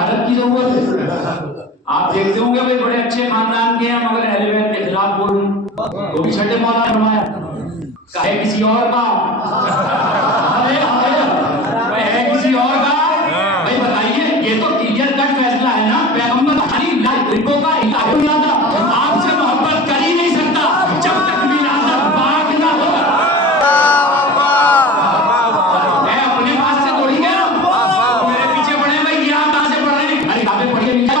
महारत की जरूरत है। आप देखते होंगे भाई बड़े अच्छे खानदान के हैं मगर अहले बैत के खिलाफ बोलूं तो भी छठे मौला फरमाया काहे किसी और का, अरे भाई है किसी और का। भाई बताइए ये तो क्लियर कट फैसला है ना, पैगंबर खाली लाइकों का इरादा आपसे मोहब्बत कर ही नहीं सकता जब तक विरासत पाक ना हो। मैं अपने पास से थोड़ी कह रहा हूँ, मेरे पीछे पड़े भाई ये आप कहाँ से पढ़ रहे हैं, अरे किताबें पढ़िए मिल जाए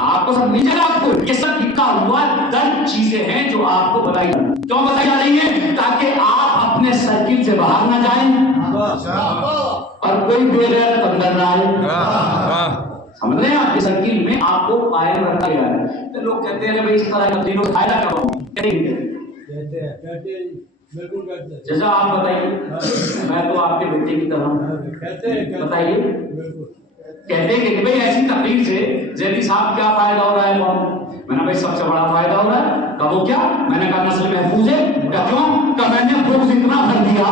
आपको सब मिल जाएगा आपको। ये सब लिखा हुआ 10 चीजें हैं जो आपको बताई, क्यों बताई जा रही है, ताकि आप अपने सर्किल से बाहर ना जाएं और कोई बेगैरत अंदर ना आए। समझ रहे हैं, आपके सर्किल में आपको कायम रखा गया है। तो लोग कहते हैं भाई इस तरह का तीनों फायदा क्या कहते जैसा आप बताइए, मैं तो आपके बेटे की तरह बताइए, कहते हैं कि भाई ऐसी तकलीफ से जैदी साहब क्या फायदा हो रहा है बहुत। मैंने भाई सबसे बड़ा फायदा हो रहा है, कब वो क्या, मैंने कहा नस्ल महफूज है, क्या क्यों, क्या मैंने बुक्स इतना भर दिया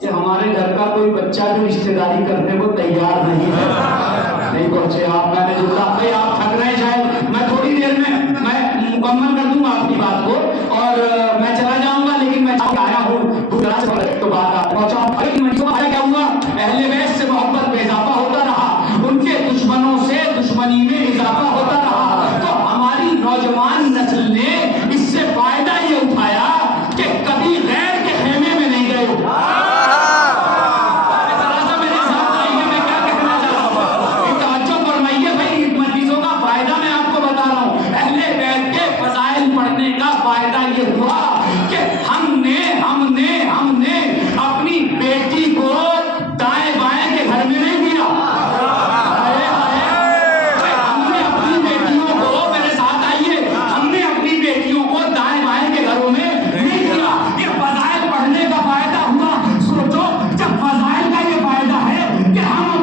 कि हमारे घर का कोई बच्चा भी रिश्तेदारी करने को तैयार नहीं है। नहीं पहुंचे आप, मैंने जो कहा भाई आप थक रहे हैं शायद, मैं थोड़ी देर में मैं मुकम्मल कर